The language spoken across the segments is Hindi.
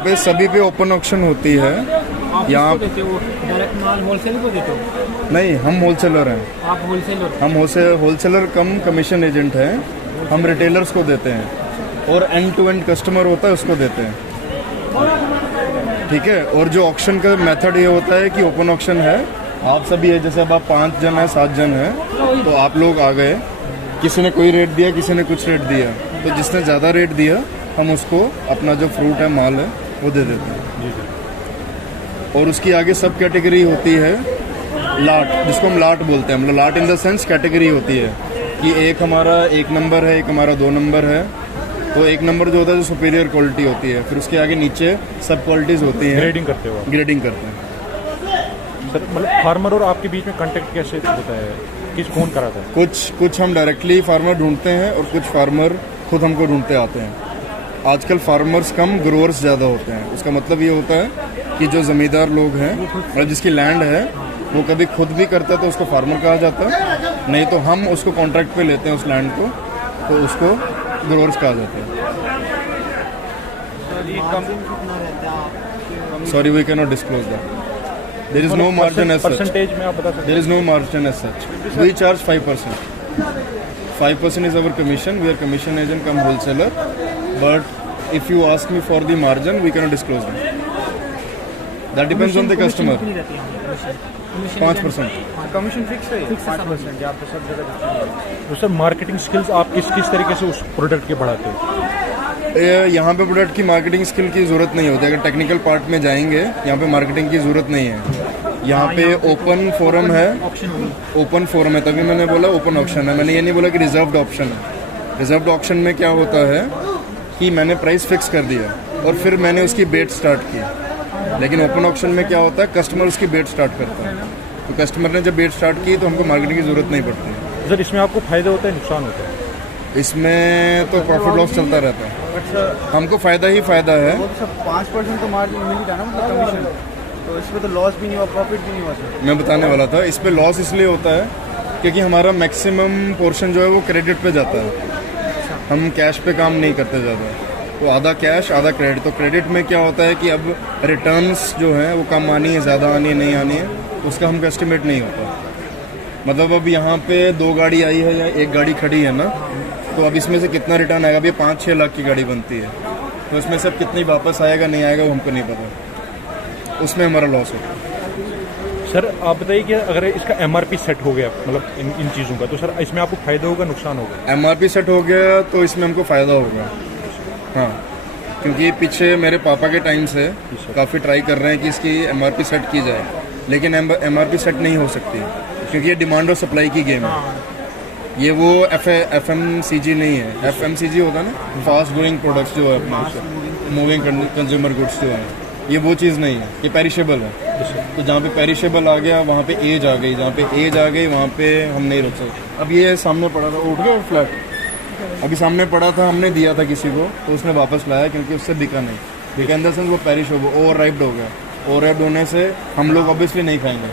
पे सभी पे ओपन ऑक्शन होती है। यहाँ डायरेक्ट माल होलसेल को देते हो? नहीं, हम होलसेलर हैं। आप होलसेलर? हम होलसेलर कम कमीशन एजेंट हैं। हम रिटेलर्स को देते हैं और एंड टू एंड कस्टमर होता है उसको देते हैं, ठीक है। और जो ऑक्शन का मेथड ये होता है कि ओपन ऑक्शन है, आप सभी है, जैसे अब आप 5 जन है 7 जन है, तो आप लोग आ गए, किसी ने कोई रेट दिया, किसी ने कुछ रेट दिया, तो जिसने ज़्यादा रेट दिया हम उसको अपना जो फ्रूट है, माल है, वो दे देते हैं जी सर। और उसकी आगे सब कैटेगरी होती है लाट, जिसको हम लाट बोलते हैं। मतलब लाट इन द सेंस कैटेगरी होती है कि एक हमारा 1 नंबर है, एक हमारा 2 नंबर है। तो 1 नंबर जो होता है जो सुपीरियर क्वालिटी होती है, फिर उसके आगे नीचे सब क्वालिटीज़ होती हैं। ग्रेडिंग करते हो? ग्रेडिंग करते हैं सर। मतलब फार्मर और आपके बीच में कांटेक्ट कैसे होता है, किस कौन कराता है? कुछ हम डायरेक्टली फार्मर ढूंढते हैं और कुछ फार्मर खुद हमको ढूंढते आते हैं। आजकल फार्मर्स कम, ग्रोअर्स ज़्यादा होते हैं। उसका मतलब ये होता है कि जो ज़मींदार लोग हैं और जिसकी लैंड है, वो कभी खुद भी करता है तो उसको फार्मर कहा जाता है, नहीं तो हम उसको कॉन्ट्रैक्ट पे लेते हैं उस लैंड को, तो उसको ग्रोअर्स कहा जाता है। Sorry, we can not disclose that. There is no margin as such. Percentage में आप बता सकते हैं? There is no margin as such. We charge 5%. 5% is our commission. We are commission agent come wholesaler. But if you ask me for the margin, we cannot disclose that. That depends on the customer. 5%. Commission fix है 5%। आप सब जगह तो सर मार्केटिंग स्किल्स आप किस तरीके से उस प्रोडक्ट के बढ़ाते हो? यहाँ पे प्रोडक्ट की मार्केटिंग स्किल की ज़रूरत नहीं होती। अगर टेक्निकल पार्ट में जाएंगे, यहाँ पे मार्केटिंग की ज़रूरत नहीं है। यहाँ पे ओपन फोरम है, ओपन फोरम है, तभी मैंने बोला ओपन ऑक्शन है। मैंने ये नहीं बोला कि रिजर्व्ड ऑप्शन है। रिजर्व्ड ऑप्शन में क्या होता है कि मैंने प्राइस फिक्स कर दिया और फिर मैंने उसकी बेट स्टार्ट की। लेकिन ओपन ऑक्शन में क्या होता है, कस्टमर उसकी बेट स्टार्ट करता है। तो कस्टमर ने जब बेट स्टार्ट की तो हमको मार्केटिंग की ज़रूरत नहीं पड़ती। सर इसमें आपको फायदा होता है, नुकसान होता है? इसमें तो प्रॉफिट लॉस चलता रहता है। हमको फ़ायदा ही फ़ायदा है। 5% तो मार्जिन मिल जाना, मतलब कमीशन, तो इसमें तो लॉस भी नहीं हुआ, प्रॉफिट भी नहीं हुआ सर। मैं बताने वाला था, इस पे लॉस इसलिए होता है क्योंकि हमारा मैक्सिमम पोर्शन जो है वो क्रेडिट पे जाता है। हम कैश पे काम नहीं करते ज़्यादा, तो आधा कैश आधा क्रेडिट। तो क्रेडिट में क्या होता है कि अब रिटर्न्स जो है वो कम आनी है, ज़्यादा आनी है, नहीं आनी है, उसका हमको एस्टिमेट नहीं होता। मतलब अब यहाँ पे 2 गाड़ी आई है या 1 गाड़ी खड़ी है ना, तो अब इसमें से कितना रिटर्न आएगा। अब ये 5-6 लाख की गाड़ी बनती है, तो इसमें से अब कितनी वापस आएगा नहीं आएगा वो हमको नहीं पता, उसमें हमारा लॉस होता है। सर आप बताइए कि अगर इसका MRP सेट हो गया, मतलब इन चीज़ों का, तो सर इसमें आपको फ़ायदा होगा, नुकसान होगा? MRP सेट हो गया तो इसमें हमको फ़ायदा होगा, हाँ। क्योंकि पीछे मेरे पापा के टाइम से काफ़ी ट्राई कर रहे हैं कि इसकी MRP सेट की जाए, लेकिन MRP सेट नहीं हो सकती क्योंकि ये डिमांड और सप्लाई की गेम है। ये वो FMCG नहीं है। FMCG होता है ना, फास्ट ग्रोइंग प्रोडक्ट्स जो है अपने, मूविंग कंज्यूमर गुड्स जो है, ये वो चीज़ नहीं है, ये पेरिशेबल है। तो जहाँ पे पेरिशेबल आ गया वहाँ पे एज आ गई, जहाँ पे एज आ गई वहाँ पे हम नहीं रुक सकते। अब ये सामने पड़ा था, उठ गया फ्लैट, अभी सामने पड़ा था, हमने दिया था किसी को, तो उसने वापस लाया क्योंकि उससे बिका नहीं। बिका इन द सेंस वो पेरिश हो गया, ओवर राइप्ड हो गया। ओवर राइप्ड होने से हम लोग ऑब्वियसली नहीं खाएंगे,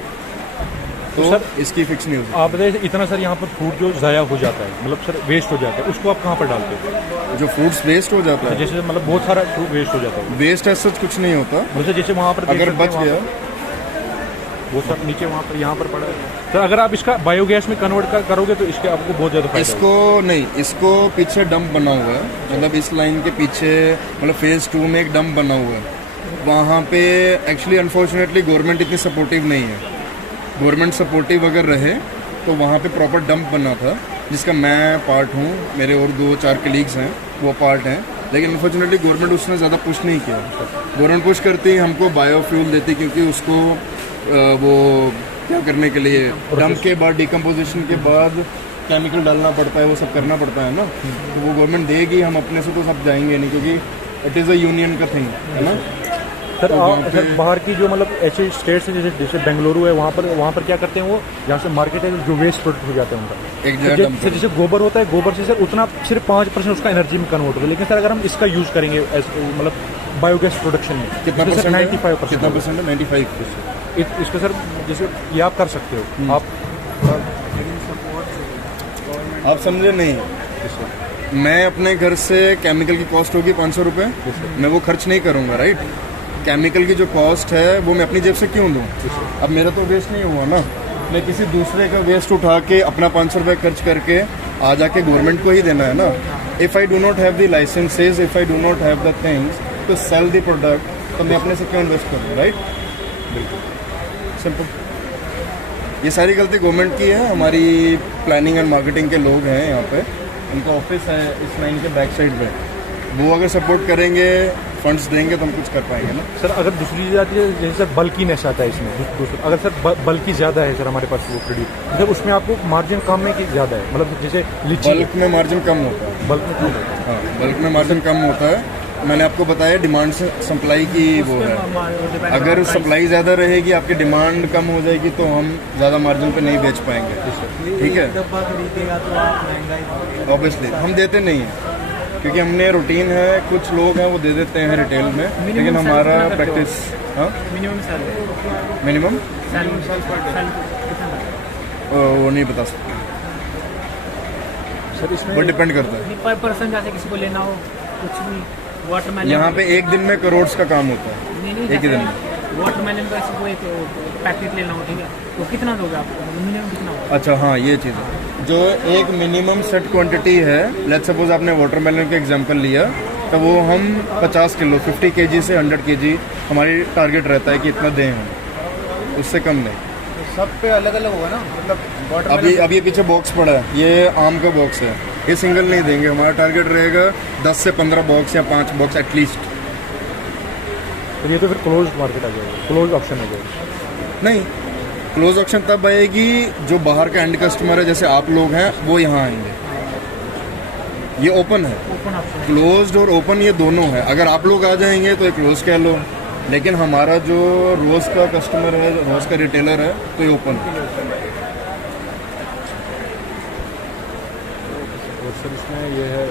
तो सर इसकी फिक्स नहीं होती। आप बताइए इतना सर यहाँ पर फूड जो ज़ाया हो जाता है, मतलब सर वेस्ट हो जाता है, उसको आप कहाँ पर डालते हो? जो फूड्स वेस्ट हो जाता है, जैसे मतलब बहुत सारा फूड वेस्ट हो जाता है। वेस्ट ऐसा कुछ नहीं होता, जैसे वहाँ पर अगर बच गया वो सब नीचे वहाँ पर यहाँ पर पड़ा है। सर अगर आप इसका बायोगैस में कन्वर्ट करोगे तो इसके आपको बहुत ज़्यादा फायदा इसको होगा। नहीं, इसको पीछे डंप बना हुआ है, मतलब इस लाइन के पीछे, मतलब फेज़ 2 में एक डंप बना हुआ है। वहाँ पे एक्चुअली अनफॉर्चुनेटली गवर्नमेंट इतनी सपोर्टिव नहीं है। गवर्नमेंट सपोर्टिव अगर रहे तो वहाँ पे प्रॉपर डंप बना था, जिसका मैं पार्ट हूँ, मेरे और 2-4 कलीग्स हैं वो पार्ट हैं, लेकिन अनफॉर्चुनेटली गवर्नमेंट उसने ज़्यादा पुश नहीं किया। गवर्नमेंट पुश करती हमको बायोफ्यूल देती, क्योंकि उसको वो क्या करने के लिए, डंप के बाद डिकम्पोजिशन के बाद केमिकल डालना पड़ता है, वो सब करना पड़ता है ना, तो वो गवर्नमेंट देगी, हम अपने से तो सब जाएंगे नहीं, क्योंकि इट इज़ अ यूनियन का थिंग है ना। सर सर बाहर की जो मतलब ऐसे स्टेट्स हैं जैसे बेंगलुरु है, वहाँ पर क्या करते हैं, वो जहाँ से मार्केट है जो वेस्ट प्रोडक्ट हो जाते हैं उनका, एक जगह जैसे गोबर होता है, गोबर से सर उतना सिर्फ 5% उसका एनर्जी में कन्वर्ट होता है। लेकिन सर अगर हम इसका यूज़ करेंगे मतलब बायोगैस प्रोडक्शन में, कितना परसेंट? 95%। कितना परसेंट है? 95%। इसका सर जैसे ये आप कर सकते हो, आप समझे नहीं? मैं अपने घर से केमिकल की कॉस्ट होगी 500 रुपये, मैं वो खर्च नहीं करूँगा, राइट। केमिकल की जो कॉस्ट है वो मैं अपनी जेब से क्यों दूँ? अब मेरा तो वेस्ट नहीं हुआ ना, मैं किसी दूसरे का वेस्ट उठा के अपना 500 रुपये खर्च करके आ जाके गवर्नमेंट को ही देना है ना। If I do not have the licences, if I do not have the things to sell the product, तो मैं अपने से क्यों इन्वेस्ट करूँ, राइट। सिंपल। ये सारी गलती गवर्नमेंट की है। हमारी प्लानिंग एंड मार्केटिंग के लोग हैं यहाँ पे, उनका ऑफिस है इस लाइन के बैक साइड पे, वो अगर सपोर्ट करेंगे, फंड्स देंगे तो हम कुछ कर पाएंगे ना। सर अगर दूसरी चीज़ आती है जैसे सर बल्कीनेस आता है इसमें, अगर सर बल्कि ज़्यादा है सर हमारे पास वो प्रोड्यूस, मतलब उसमें आपको मार्जिन कम है कि ज़्यादा है, मतलब जैसे लीची बल्क में मार्जिन कम होता है। बल्क में कम होता है। हाँ, बल्क में मार्जिन कम होता है। मैंने आपको बताया डिमांड से सप्लाई की वो है। अगर सप्लाई ज़्यादा रहेगी, आपकी डिमांड कम हो जाएगी, तो हम ज़्यादा मार्जिन पे नहीं बेच पाएंगे, ठीक है। ऑब्वियसली हम देते नहीं हैं, क्योंकि हमने रूटीन है। कुछ लोग हैं वो दे देते हैं रिटेल में, लेकिन हमारा प्रैक्टिस। हाँ, मिनिमम वो नहीं बता सकते सर इसमें वो डिपेंड करता है। पर पर्सन जैसे किसी को लेना हो कुछ भी, वाटरमेलन यहाँ पे एक दिन में करोड़ का काम होता है, नहीं एक ही दिन में। वाटरमेलन का किसी को एक पैकेट लेना हो, ठीक है, तो कितना दोगे आप, मिनिमम कितना होगा? अच्छा, हाँ, ये चीज़ है। जो एक मिनिमम सेट क्वांटिटी है, लेट्स सपोज आपने वाटरमेलन का एग्जांपल लिया, तो वो हम 50 किलो 50 केजी से 100 केजी हमारी टारगेट रहता है कि इतना दें हम, उससे कम नहीं। सब पे अलग अलग होगा ना, मतलब अब ये पीछे बॉक्स पड़ा है, ये आम का बॉक्स है, ये सिंगल नहीं देंगे। हमारा टारगेट रहेगा 10 से 15 बॉक्स या 5 बॉक्स एटलीस्ट। तो ये तो फिर क्लोज मार्केट आ जाएगा, क्लोज ऑप्शन आ जाएगा। नहीं, क्लोज ऑप्शन तब आएगी जो बाहर का एंड कस्टमर है, जैसे आप लोग हैं, वो यहाँ आएंगे। ये ओपन है, क्लोज्ड और ओपन ये दोनों है। अगर आप लोग आ जाएंगे तो ये क्लोज कह लो, लेकिन हमारा जो रोज़ का कस्टमर है, रोज़ का रिटेलर है, तो ये ओपन है। और सर इसमें ये है